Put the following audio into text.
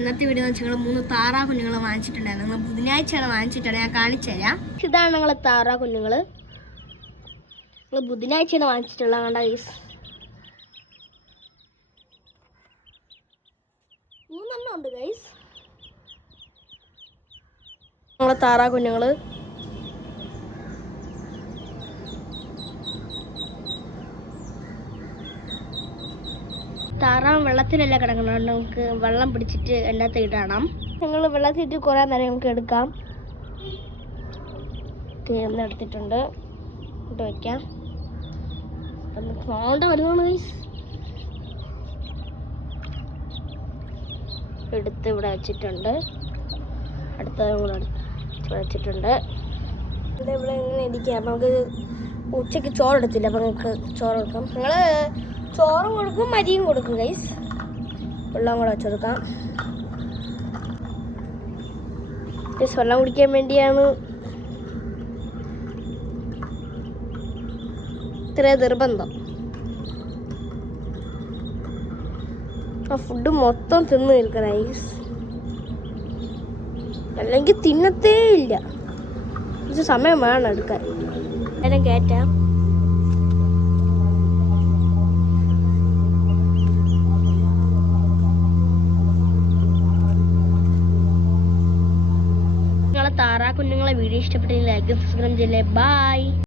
ഇന്നത്തെ വീഡിയോ എന്ന് വെച്ചാൽ ഞങ്ങൾ 3 താറാ കുഞ്ഞുങ്ങൾ വാങ്ങിച്ചിട്ടുണ്ടായിരുന്നു. നിങ്ങൾ ബുധനാഴ്ചയാണ് വാങ്ങിച്ചിട്ടാണ്, ഞാൻ കാണിച്ചു തരാം. ഇതാണ് ഞങ്ങൾ താറാ കുഞ്ഞുങ്ങൾ. നിങ്ങൾ ബുധനാഴ്ചയാണ് വാങ്ങിച്ചിട്ടുള്ളത്. കണ്ട ഗൈസ്, 3 എണ്ണം ഉണ്ട് ഗൈസ്. ഞങ്ങളെ താറാ കുഞ്ഞുങ്ങൾ താറാവ് വെള്ളത്തിലല്ല കിടക്കണം. നമുക്ക് വെള്ളം പിടിച്ചിട്ട് അതിനകത്ത് ഇടണം. ഞങ്ങൾ വെള്ളത്തിട്ട് കുറേ നേരം നമുക്ക് എടുക്കാം. തീർന്ന് എടുത്തിട്ടുണ്ട്, ഇട്ട് വയ്ക്കാം. സൗണ്ട് വരുന്നതാണ് ഗൈസ്. എടുത്ത് ഇവിടെ വെച്ചിട്ടുണ്ട്. അടുത്തതും കൂടെ വെച്ചിട്ടുണ്ട്. ഇവിടെ ഇങ്ങനെ ഇരിക്കുക. അപ്പം നമുക്ക് ഉച്ചയ്ക്ക് ചോറെടുത്തില്ല, അപ്പം നമുക്ക് ചോറ് കൊടുക്കാം. നിങ്ങൾ ചോറും കൊടുക്കും, മരിയും കൊടുക്കും ഗൈസ്. വെള്ളം കൂടെ വെച്ചെടുക്കാം. വെള്ളം കുടിക്കാൻ വേണ്ടിയാണ് ഇത്ര നിർബന്ധം. ആ ഫുഡ് മൊത്തം തിന്ന് നിൽക്കണം ഗൈസ്, അല്ലെങ്കിൽ തിന്നത്തേ ഇല്ല. കുറച്ച് സമയം വേണം എടുക്കാൻ. നേരം കയറ്റാം. താറാ കുഞ്ഞുങ്ങളെ വീഡിയോ ഇഷ്ടപ്പെട്ടെങ്കിൽ ലൈക്ക് സബ്സ്ക്രൈബ് ചെയ്യല്ലേ. ബൈ.